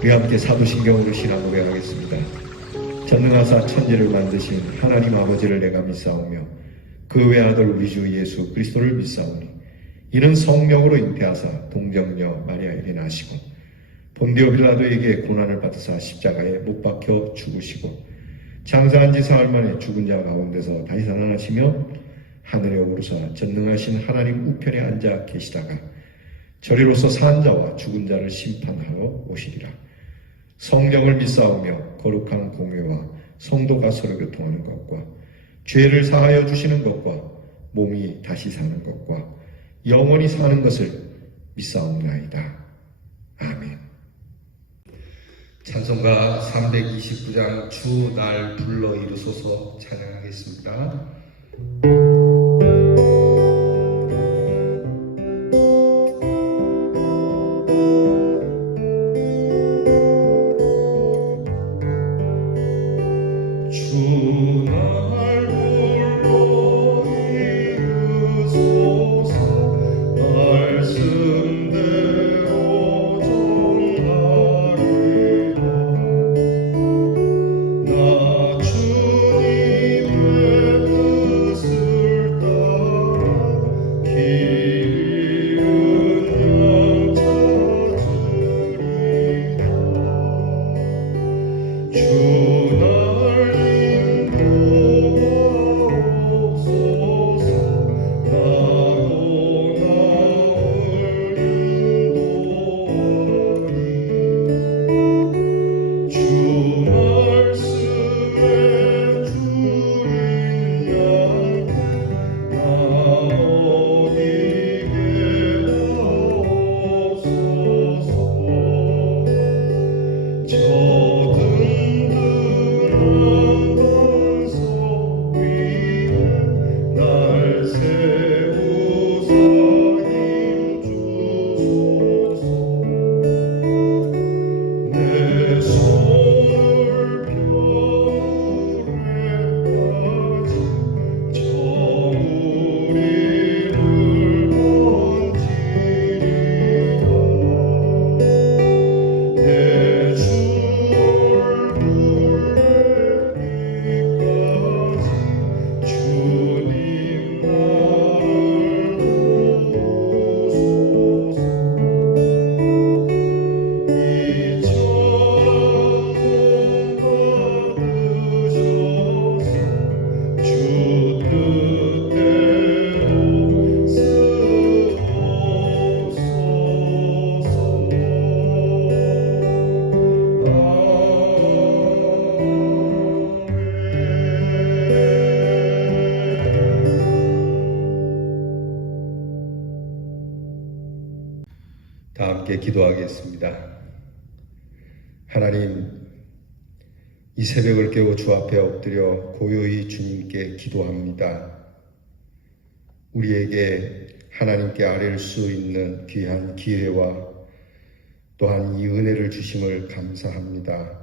우리 함께 사도신경으로 신앙 고백하겠습니다. 전능하사 천지를 만드신 하나님 아버지를 내가 믿사오며 그 외아들 우리 주 예수 그리스도를 믿사오니 이는 성령으로 잉태하사 동정녀 마리아에게 나시고 본디오 빌라도에게 고난을 받으사 십자가에 못 박혀 죽으시고 장사한 지 사흘 만에 죽은 자 가운데서 다시 살아나시며 하늘에 오르사 전능하신 하나님 우편에 앉아 계시다가 저리로서 산 자와 죽은 자를 심판하러 오시리라. 성령을 믿사오며 거룩한 공회와 성도가 서로 교통하는 것과 죄를 사하여 주시는 것과 몸이 다시 사는 것과 영원히 사는 것을 믿사옵나이다. 아멘. 찬송가 329장 주 날 불러 이루소서 찬양하겠습니다. 다 함께 기도하겠습니다. 하나님, 이 새벽을 깨워 주 앞에 엎드려 고요히 주님께 기도합니다. 우리에게 하나님께 아뢰일 수 있는 귀한 기회와 또한 이 은혜를 주심을 감사합니다.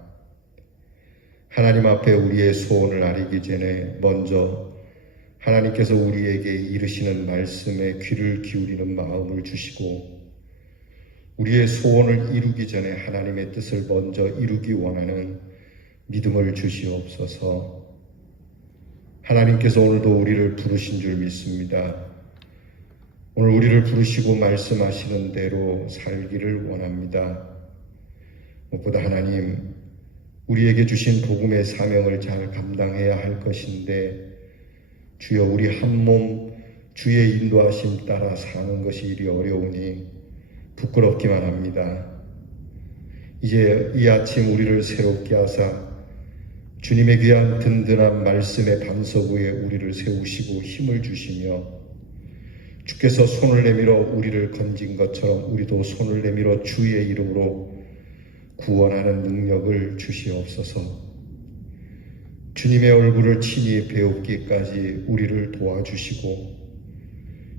하나님 앞에 우리의 소원을 아뢰기 전에 먼저 하나님께서 우리에게 이르시는 말씀에 귀를 기울이는 마음을 주시고 우리의 소원을 이루기 전에 하나님의 뜻을 먼저 이루기 원하는 믿음을 주시옵소서. 하나님께서 오늘도 우리를 부르신 줄 믿습니다. 오늘 우리를 부르시고 말씀하시는 대로 살기를 원합니다. 무엇보다 하나님, 우리에게 주신 복음의 사명을 잘 감당해야 할 것인데 주여 우리 한 몸 주의 인도하심 따라 사는 것이 이리 어려우니 부끄럽기만 합니다. 이제 이 아침 우리를 새롭게 하사 주님의 귀한 든든한 말씀의 반석 위에 우리를 세우시고 힘을 주시며 주께서 손을 내밀어 우리를 건진 것처럼 우리도 손을 내밀어 주의 이름으로 구원하는 능력을 주시옵소서. 주님의 얼굴을 친히 배우기까지 우리를 도와주시고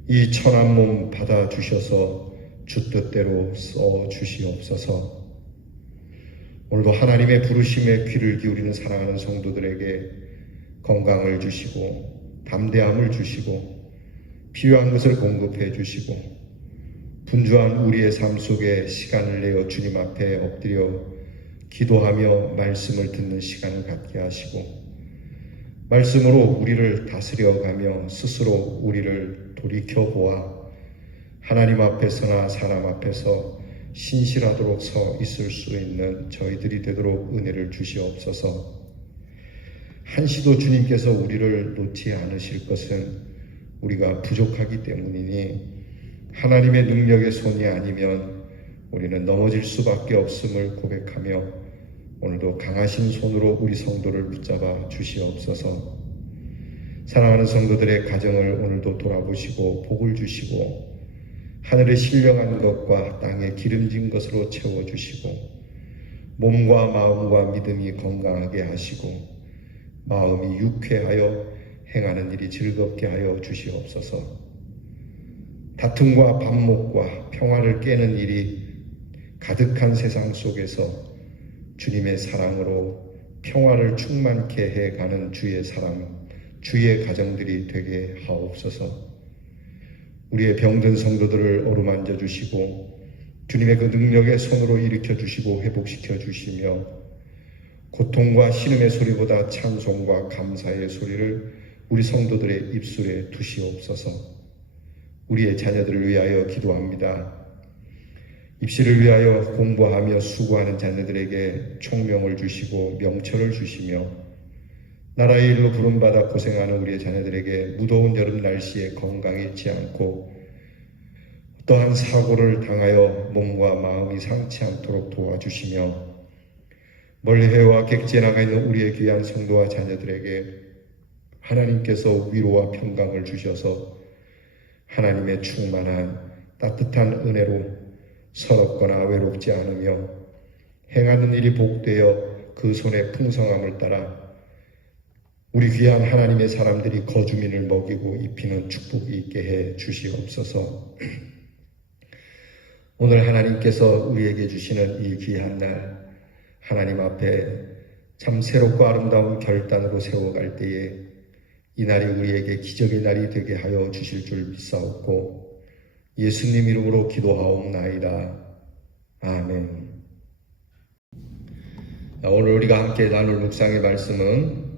이 천한 몸 받아주셔서 주 뜻대로 써주시옵소서. 오늘도 하나님의 부르심에 귀를 기울이는 사랑하는 성도들에게 건강을 주시고 담대함을 주시고 필요한 것을 공급해 주시고 분주한 우리의 삶 속에 시간을 내어 주님 앞에 엎드려 기도하며 말씀을 듣는 시간을 갖게 하시고 말씀으로 우리를 다스려가며 스스로 우리를 돌이켜보아 하나님 앞에서나 사람 앞에서 신실하도록 서 있을 수 있는 저희들이 되도록 은혜를 주시옵소서. 한시도 주님께서 우리를 놓지 않으실 것은 우리가 부족하기 때문이니 하나님의 능력의 손이 아니면 우리는 넘어질 수밖에 없음을 고백하며 오늘도 강하신 손으로 우리 성도를 붙잡아 주시옵소서. 사랑하는 성도들의 가정을 오늘도 돌아보시고 복을 주시고 하늘의 신령한 것과 땅의 기름진 것으로 채워주시고 몸과 마음과 믿음이 건강하게 하시고 마음이 유쾌하여 행하는 일이 즐겁게 하여 주시옵소서. 다툼과 반목과 평화를 깨는 일이 가득한 세상 속에서 주님의 사랑으로 평화를 충만케 해가는 주의 사랑, 주의 가정들이 되게 하옵소서. 우리의 병든 성도들을 어루만져 주시고 주님의 그 능력의 손으로 일으켜 주시고 회복시켜 주시며 고통과 신음의 소리보다 찬송과 감사의 소리를 우리 성도들의 입술에 두시옵소서. 우리의 자녀들을 위하여 기도합니다. 입시를 위하여 공부하며 수고하는 자녀들에게 총명을 주시고 명철을 주시며 나라의 일로 부름받아 고생하는 우리의 자녀들에게 무더운 여름 날씨에 건강이 있지 않고 어떠한 사고를 당하여 몸과 마음이 상치 않도록 도와주시며 멀리 해와 객지에 나가 있는 우리의 귀한 성도와 자녀들에게 하나님께서 위로와 평강을 주셔서 하나님의 충만한 따뜻한 은혜로 서럽거나 외롭지 않으며 행하는 일이 복되어 그 손의 풍성함을 따라 우리 귀한 하나님의 사람들이 거주민을 먹이고 입히는 축복이 있게 해 주시옵소서. 오늘 하나님께서 우리에게 주시는 이 귀한 날 하나님 앞에 참 새롭고 아름다운 결단으로 세워갈 때에 이 날이 우리에게 기적의 날이 되게 하여 주실 줄 믿사옵고 예수님 이름으로 기도하옵나이다. 아멘. 오늘 우리가 함께 나눌 묵상의 말씀은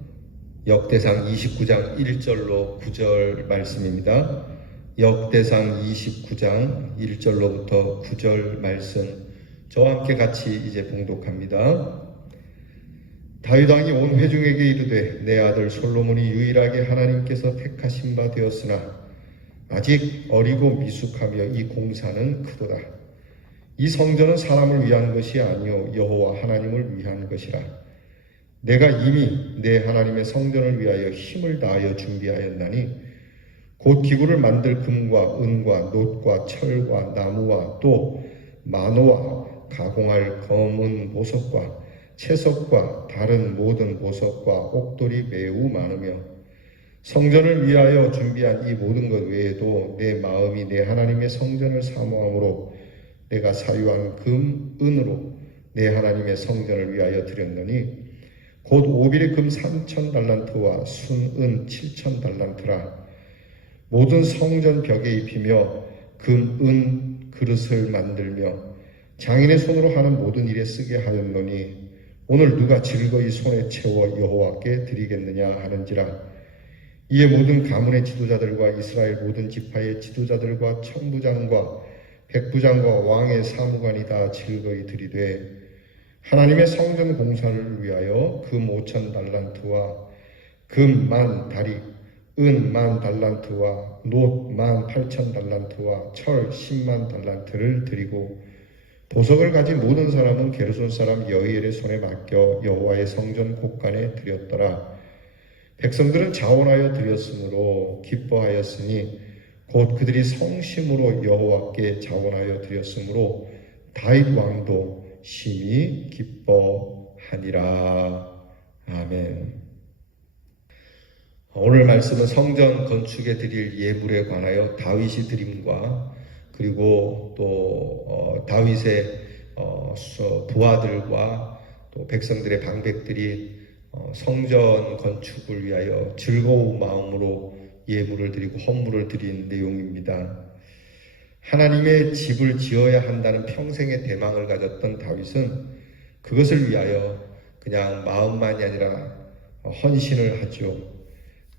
역대상 29장 1절로 9절 말씀입니다. 역대상 29장 1절로부터 9절 말씀 저와 함께 같이 이제 봉독합니다. 다윗 왕이 온 회중에게 이르되 내 아들 솔로몬이 유일하게 하나님께서 택하신 바 되었으나 아직 어리고 미숙하며 이 공사는 크도다. 이 성전은 사람을 위한 것이 아니요 여호와 하나님을 위한 것이라. 내가 이미 내 하나님의 성전을 위하여 힘을 다하여 준비하였나니 곧 기구를 만들 금과 은과 놋과 철과 나무와 또 만호와 가공할 검은 보석과 채석과 다른 모든 보석과 옥돌이 매우 많으며 성전을 위하여 준비한 이 모든 것 외에도 내 마음이 내 하나님의 성전을 사모함으로 내가 사유한 금, 은으로 내 하나님의 성전을 위하여 드렸노니 곧 오빌의 금 3,000달란트와 순은 7,000달란트라. 모든 성전 벽에 입히며 금, 은 그릇을 만들며 장인의 손으로 하는 모든 일에 쓰게 하였노니 오늘 누가 즐거이 손에 채워 여호와께 드리겠느냐 하는지라. 이에 모든 가문의 지도자들과 이스라엘 모든 지파의 지도자들과 천부장과 백부장과 왕의 사무관이 다 즐거이 드리되 하나님의 성전 공사를 위하여 금 5,000달란트와 금 10,000다리, 은 10,000달란트와 놋 18,000달란트와 철 100,000달란트를 드리고 보석을 가진 모든 사람은 게르손 사람 여이엘의 손에 맡겨 여호와의 성전 곳간에 드렸더라. 백성들은 자원하여 드렸으므로 기뻐하였으니 곧 그들이 성심으로 여호와께 자원하여 드렸으므로 다윗 왕도 심히 기뻐하니라. 아멘. 오늘 말씀은 성전 건축에 드릴 예물에 관하여 다윗이 드림과 그리고 또 다윗의 부하들과 또 백성들의 방백들이 성전 건축을 위하여 즐거운 마음으로 예물을 드리고 헌물을 드린 내용입니다. 하나님의 집을 지어야 한다는 평생의 대망을 가졌던 다윗은 그것을 위하여 그냥 마음만이 아니라 헌신을 하죠.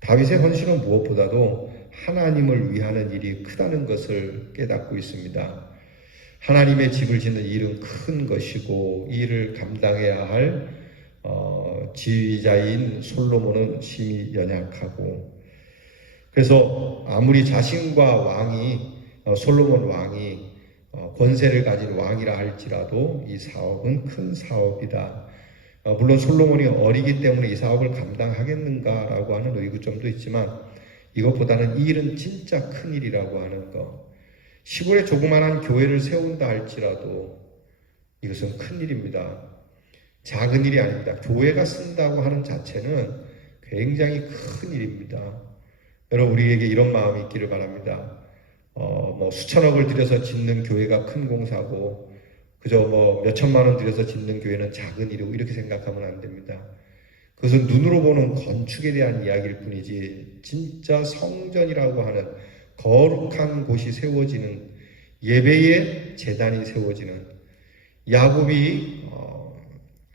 다윗의 헌신은 무엇보다도 하나님을 위하는 일이 크다는 것을 깨닫고 있습니다. 하나님의 집을 짓는 일은 큰 것이고 이 일을 감당해야 할 지휘자인 솔로몬은 심히 연약하고, 그래서 아무리 자신과 솔로몬 왕이 권세를 가진 왕이라 할지라도 이 사업은 큰 사업이다. 물론 솔로몬이 어리기 때문에 이 사업을 감당하겠는가라고 하는 의구점도 있지만 이것보다는 이 일은 진짜 큰 일이라고 하는 것. 시골에 조그만한 교회를 세운다 할지라도 이것은 큰 일입니다. 작은 일이 아닙니다. 교회가 쓴다고 하는 자체는 굉장히 큰 일입니다. 여러분, 우리에게 이런 마음이 있기를 바랍니다. 수천억을 들여서 짓는 교회가 큰 공사고 그저 몇천만 원 들여서 짓는 교회는 작은 일이고 이렇게 생각하면 안 됩니다. 그것은 눈으로 보는 건축에 대한 이야기일 뿐이지 진짜 성전이라고 하는 거룩한 곳이 세워지는, 예배의 제단이 세워지는, 야곱이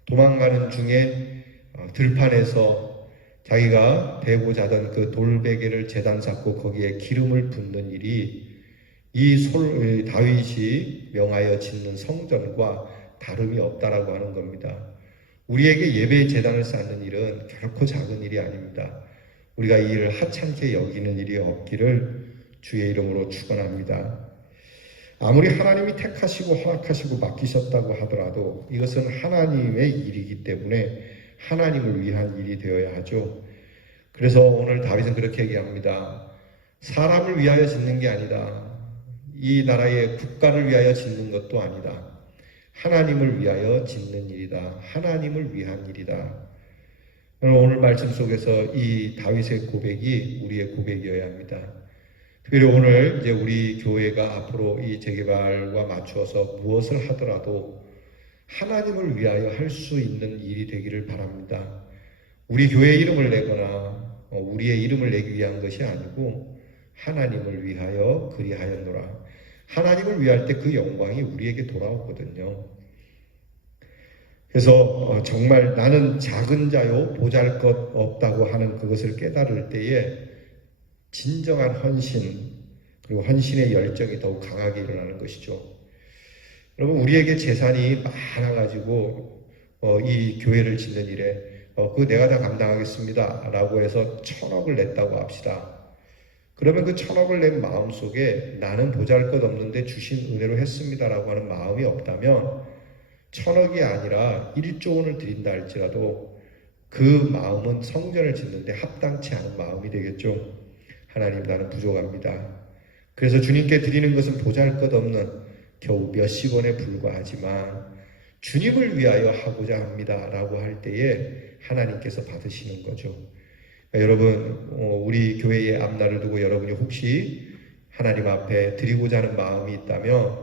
도망가는 중에 들판에서 자기가 베고 자던 그 돌베개를 제단 삼고 거기에 기름을 붓는 일이 이 다윗이 명하여 짓는 성전과 다름이 없다라고 하는 겁니다. 우리에게 예배의 제단을 쌓는 일은 결코 작은 일이 아닙니다. 우리가 이 일을 하찮게 여기는 일이 없기를 주의 이름으로 축원합니다. 아무리 하나님이 택하시고 허락하시고 맡기셨다고 하더라도 이것은 하나님의 일이기 때문에 하나님을 위한 일이 되어야 하죠. 그래서 오늘 다윗은 그렇게 얘기합니다. 사람을 위하여 짓는 게 아니다. 이 나라의 국가를 위하여 짓는 것도 아니다. 하나님을 위하여 짓는 일이다. 하나님을 위한 일이다. 오늘 말씀 속에서 이 다윗의 고백이 우리의 고백이어야 합니다. 특별히 오늘 이제 우리 교회가 앞으로 이 재개발과 맞추어서 무엇을 하더라도 하나님을 위하여 할 수 있는 일이 되기를 바랍니다. 우리 교회의 이름을 내거나 우리의 이름을 내기 위한 것이 아니고 하나님을 위하여 그리하였노라. 하나님을 위할 때 그 영광이 우리에게 돌아오거든요. 그래서 정말 나는 작은 자요 보잘것 없다고 하는 그것을 깨달을 때에 진정한 헌신, 그리고 헌신의 열정이 더욱 강하게 일어나는 것이죠. 여러분, 우리에게 재산이 많아가지고 이 교회를 짓는 일에 그거 내가 다 감당하겠습니다 라고 해서 1,000억을 냈다고 합시다. 그러면 그 1,000억을 낸 마음 속에 나는 보잘것없는데 주신 은혜로 했습니다라고 하는 마음이 없다면 1,000억이 아니라 1조 원을 드린다 할지라도 그 마음은 성전을 짓는데 합당치 않은 마음이 되겠죠. 하나님, 나는 부족합니다. 그래서 주님께 드리는 것은 보잘것없는 겨우 몇십 원에 불과하지만 주님을 위하여 하고자 합니다 라고 할 때에 하나님께서 받으시는 거죠. 여러분, 우리 교회의 앞날을 두고 여러분이 혹시 하나님 앞에 드리고자 하는 마음이 있다면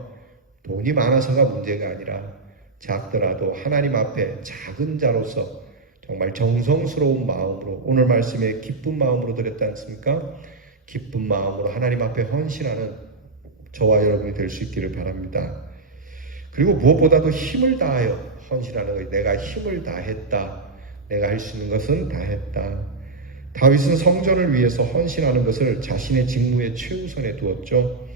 돈이 많아서가 문제가 아니라 작더라도 하나님 앞에 작은 자로서 정말 정성스러운 마음으로, 오늘 말씀에 기쁜 마음으로 드렸지 않습니까? 기쁜 마음으로 하나님 앞에 헌신하는 저와 여러분이 될 수 있기를 바랍니다. 그리고 무엇보다도 힘을 다하여 헌신하는 거예요. 내가 힘을 다했다. 내가 할 수 있는 것은 다했다. 다윗은 성전을 위해서 헌신하는 것을 자신의 직무의 최우선에 두었죠.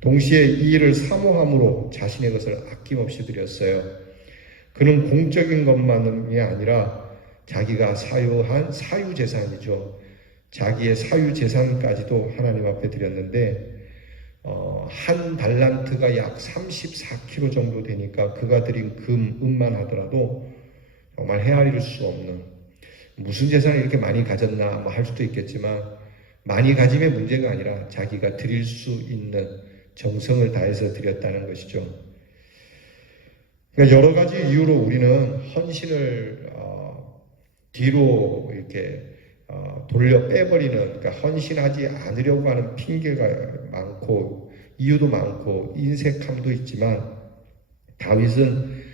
동시에 이 일을 사모함으로 자신의 것을 아낌없이 드렸어요. 그는 공적인 것만이 아니라 자기가 사유한 사유재산이죠. 자기의 사유재산까지도 하나님 앞에 드렸는데 한 달란트가 약 34kg 정도 되니까 그가 드린 은만 하더라도 정말 헤아릴 수 없는, 무슨 재산을 이렇게 많이 가졌나 할 수도 있겠지만 많이 가짐의 문제가 아니라 자기가 드릴 수 있는 정성을 다해서 드렸다는 것이죠. 그러니까 여러 가지 이유로 우리는 헌신을 뒤로 이렇게 돌려 빼버리는, 그러니까 헌신하지 않으려고 하는 핑계가 많고 이유도 많고 인색함도 있지만 다윗은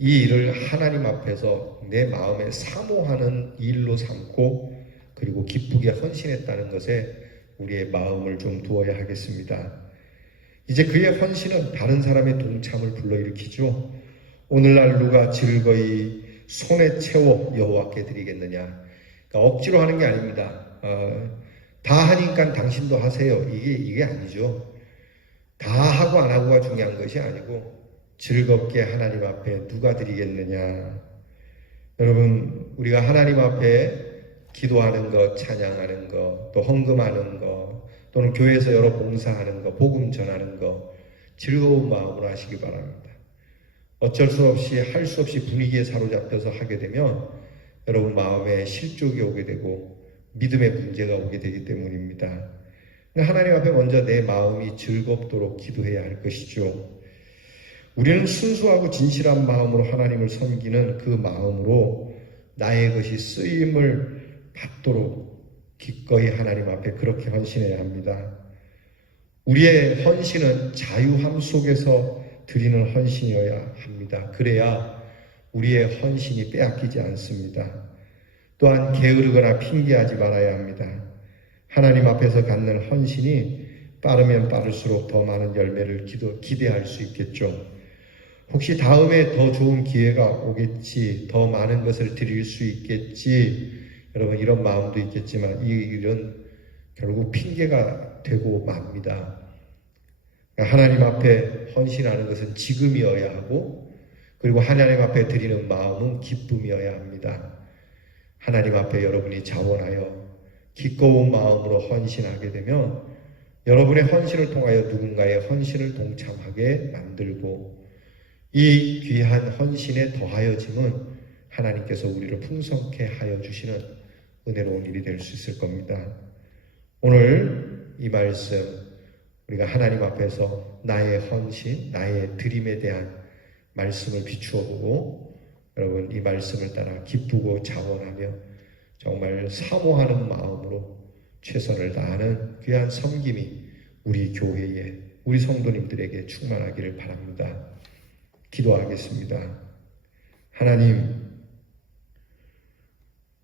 이 일을 하나님 앞에서 내 마음에 사모하는 일로 삼고 그리고 기쁘게 헌신했다는 것에 우리의 마음을 좀 두어야 하겠습니다. 이제 그의 헌신은 다른 사람의 동참을 불러일으키죠. 오늘날 누가 즐거이 손에 채워 여호와께 드리겠느냐. 그러니까 억지로 하는 게 아닙니다. 다 하니까 당신도 하세요. 이게 아니죠. 다 하고 안 하고가 중요한 것이 아니고 즐겁게 하나님 앞에 누가 드리겠느냐. 여러분, 우리가 하나님 앞에 기도하는 것, 찬양하는 것, 또 헌금하는 것, 또는 교회에서 여러 봉사하는 것, 복음 전하는 것, 즐거운 마음으로 하시기 바랍니다. 어쩔 수 없이 할 수 없이 분위기에 사로잡혀서 하게 되면 여러분 마음에 실족이 오게 되고 믿음의 문제가 오게 되기 때문입니다. 하나님 앞에 먼저 내 마음이 즐겁도록 기도해야 할 것이죠. 우리는 순수하고 진실한 마음으로 하나님을 섬기는 그 마음으로 나의 것이 쓰임을 받도록 기꺼이 하나님 앞에 그렇게 헌신해야 합니다. 우리의 헌신은 자유함 속에서 드리는 헌신이어야 합니다. 그래야 우리의 헌신이 빼앗기지 않습니다. 또한 게으르거나 핑계하지 말아야 합니다. 하나님 앞에서 갖는 헌신이 빠르면 빠를수록 더 많은 열매를 기대할 수 있겠죠. 혹시 다음에 더 좋은 기회가 오겠지, 더 많은 것을 드릴 수 있겠지, 여러분 이런 마음도 있겠지만 이 일은 결국 핑계가 되고 맙니다. 하나님 앞에 헌신하는 것은 지금이어야 하고, 그리고 하나님 앞에 드리는 마음은 기쁨이어야 합니다. 하나님 앞에 여러분이 자원하여 기꺼운 마음으로 헌신하게 되면 여러분의 헌신을 통하여 누군가의 헌신을 동참하게 만들고, 이 귀한 헌신에 더하여짐은 하나님께서 우리를 풍성케 하여 주시는 은혜로운 일이 될 수 있을 겁니다. 오늘 이 말씀 우리가 하나님 앞에서 나의 헌신, 나의 드림에 대한 말씀을 비추어 보고 여러분 이 말씀을 따라 기쁘고 자원하며 정말 사모하는 마음으로 최선을 다하는 귀한 섬김이 우리 교회에, 우리 성도님들에게 충만하기를 바랍니다. 기도하겠습니다. 하나님,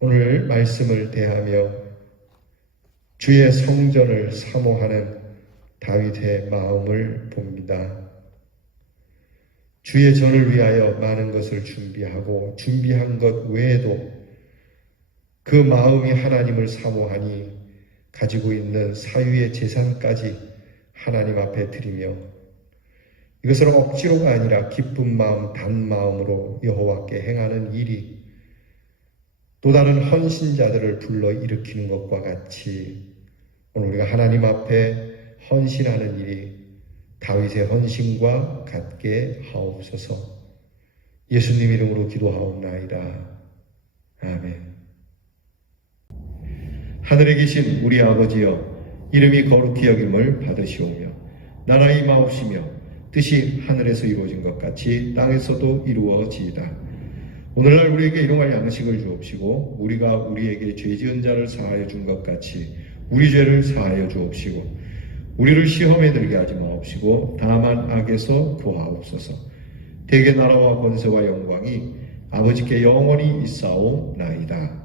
오늘 말씀을 대하며 주의 성전을 사모하는 다윗의 마음을 봅니다. 주의 전을 위하여 많은 것을 준비하고 준비한 것 외에도 그 마음이 하나님을 사모하니 가지고 있는 사유의 재산까지 하나님 앞에 드리며 이것을 억지로가 아니라 기쁜 마음, 단 마음으로 여호와께 행하는 일이 또 다른 헌신자들을 불러 일으키는 것과 같이 오늘 우리가 하나님 앞에 헌신하는 일이 다윗의 헌신과 같게 하옵소서. 예수님 이름으로 기도하옵나이다. 아멘. 하늘에 계신 우리 아버지여, 이름이 거룩히 여김을 받으시오며 나라가 임하옵시며 뜻이 하늘에서 이루어진 것 같이 땅에서도 이루어지이다. 오늘날 우리에게 일용할 양식을 주옵시고 우리가 우리에게 죄 지은 자를 사하여 준 것 같이 우리 죄를 사하여 주옵시고 우리를 시험에 들게 하지 마옵시고 다만 악에서 구하옵소서. 대개 나라와 권세와 영광이 아버지께 영원히 있사오나이다.